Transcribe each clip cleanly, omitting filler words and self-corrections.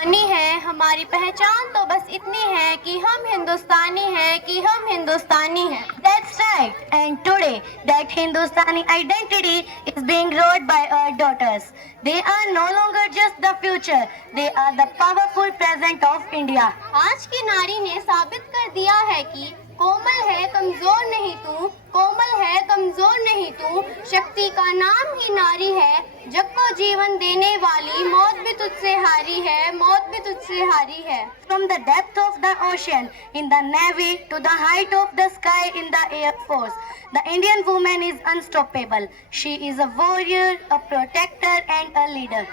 हिंदुस्तानी है, हमारी पहचान तो बस इतनी है कि हम हिंदुस्तानी हैं, कि हम हिंदुस्तानी हैं। That's right. And today, that Hindustani identity is being wrote by our daughters. They are no longer just the future. They are the powerful present of India. आज की नारी ने साबित कर दिया है कि कोमल है कमजोर नहीं तू, कोमल है कमजोर नहीं तू, शक्ति का नाम ही नारी है, जग को जीवन देने वाली, मौत भी तुझसे हारी है, मौत भी तुझसे हारी है। From the depth of the ocean in the navy to the height of the sky in the air force, the Indian woman is unstoppable. She is a warrior, a protector and a leader.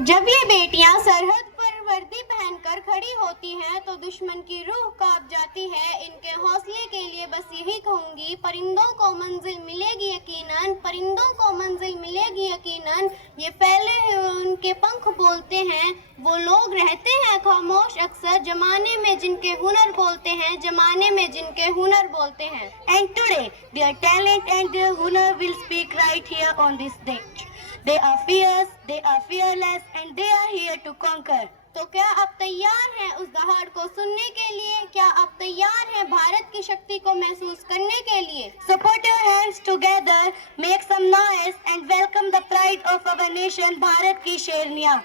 जब ये बेटियां सरहद पर वर्दी पहनकर खड़ी होती हैं तो दुश्मन की रूह कांप जाती है। इनके हौसले के लिए बस यही कहूंगी, परिंदों को मंजिल मिलेगी यकीनन, परिंदों को मंजिल मिलेगी यकीनन। ये फैले हुए उनके पंख बोलते हैं, वो लोग रहते हैं खामोश अक्सर, जमाने में जिनके हुनर बोलते हैं, जमाने में जिनके हुनर बोलते हैं। And today their talent and their हुनर will speak right here on this stage. They are fierce, they are fearless and they are here to conquer. तो क्या आप तैयार हैं उस दहाड़ को सुनने के लिए? क्या आप तैयार हैं भारत की शक्ति को महसूस करने के लिए? So put your hands together, make some noise and welcome the pride of our nation, Bharat की शेरनियां।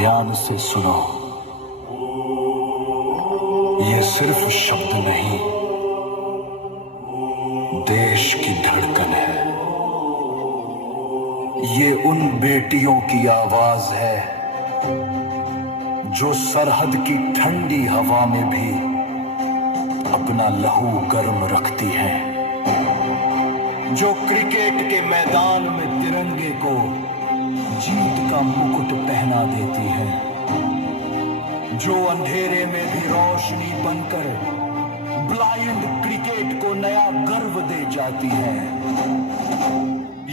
ध्यान से सुनो, ये सिर्फ शब्द नहीं, देश की धड़कन है। ये उन बेटियों की आवाज है जो सरहद की ठंडी हवा में भी अपना लहू गर्म रखती हैं, जो क्रिकेट के मैदान में तिरंगे को जीत का मुकुट पहना देती हैं, जो अंधेरे में भी रोशनी बनकर ब्लाइंड क्रिकेट को नया गर्व दे जाती है।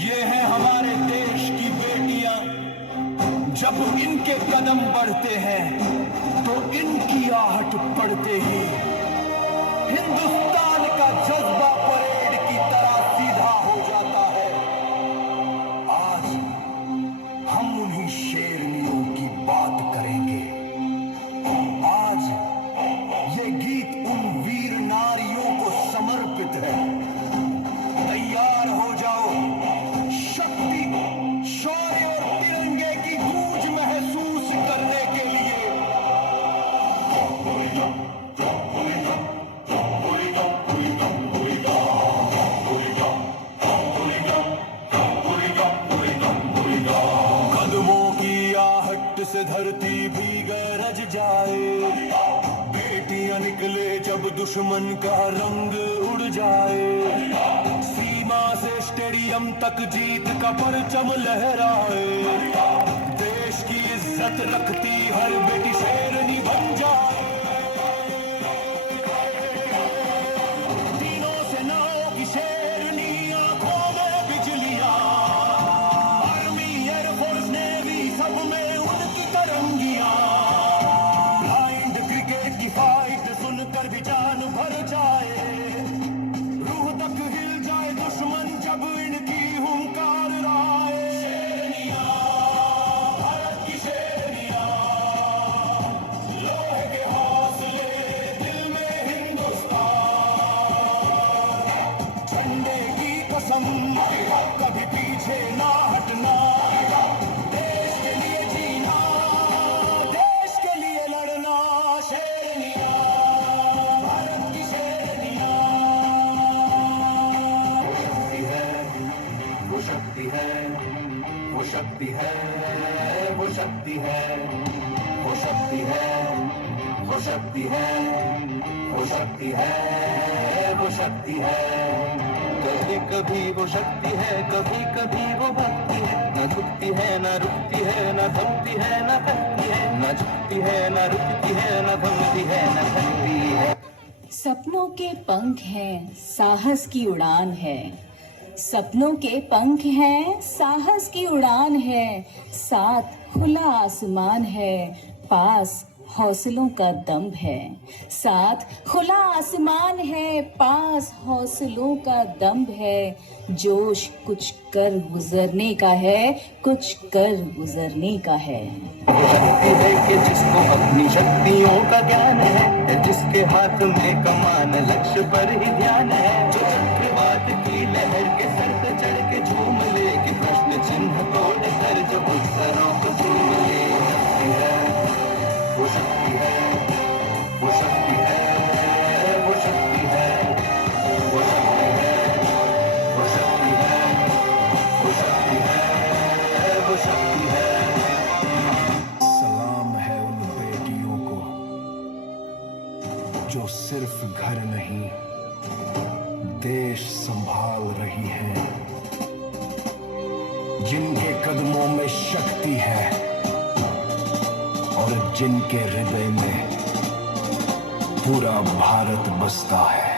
ये है हमारे देश की बेटियां, जब इनके कदम बढ़ते हैं तो इनकी आहट पड़ते ही हिंदुस्तान का जज्बा परेड की तरह सीधा हो जाता है। आज हम उन्हीं शेरनियों की बात करेंगे। आज ये गीत उन वीर नारियों को समर्पित है। तैयार हो जाओ, शक्ति, शौर्य और तिरंगे की गूंज महसूस करने के लिए। कदमों की आहट से धरती भी गरज जाए, बेटियां निकले जब दुश्मन का रंग उड़ जाए, सीमा से स्टेडियम तक जीत का परचम लहराए, देश की इज्जत रखती हर बेटी शेरनी बन जाए। तीनों सेनाओं की शेरनी आंखों में बिजलियां, आर्मी, एयरफोर्स, नेवी सब में उनकी तरंगियां, ब्लाइंड क्रिकेट की फाइट सुनकर भी जान भर जाए, रूह तक हिल जाए दुश्मन जब इनकी हुंकार आए। शेरनियां, भारत की शेरनियां, लोहे के हौसले, दिल में हिंदुस्तान, झंडे की कसम, कभी पीछे ना हटना, देश के लिए जीना, देश के लिए लड़ना। शेरनियां, भारत की शेरनियां, वो शक्ति है, वो शक्ति है, वो शक्ति है, वो शक्ति है, वो शक्ति है, वो शक्ति है, वो शक्ति है। कभी कभी वो शक्ति है, कभी कभी वो भक्ति है, न झुकती है न रुकती है, न थमती है न थकती है, न झुकती है न रुकती है, न थमती है न थकती है। सपनों के पंख हैं, साहस की उड़ान है, सपनों के पंख हैं, साहस की उड़ान है, साथ खुला आसमान है, पास हौसलों का दम है। साथ खुला आसमान है, पास हौसलों का दम है। जोश कुछ कर गुजरने का है, कुछ कर गुजरने का है। वो शक्ति है कि जिसको अपनी शक्तियों का ज्ञान है, जिसके हाथ में कमान लक्ष्य पर ही ध्यान है, जो चक्रवात की लहर के सर पे चढ़ के झूम ले, कि प्रश्न चिन्ह तोड़ कर जो उत्तरों को चूम ले। शक्ति है, वो शक्ति है, वो शक्ति है, वो शक्ति है, वो शक्ति है, वो शक्ति है, वो शक्ति है, वो शक्ति है। सलाम है उन बेटियों को जो सिर्फ घर नहीं देश संभाल रही हैं, जिनके कदमों में शक्ति है और जिनके हृदय में पूरा भारत बसता है।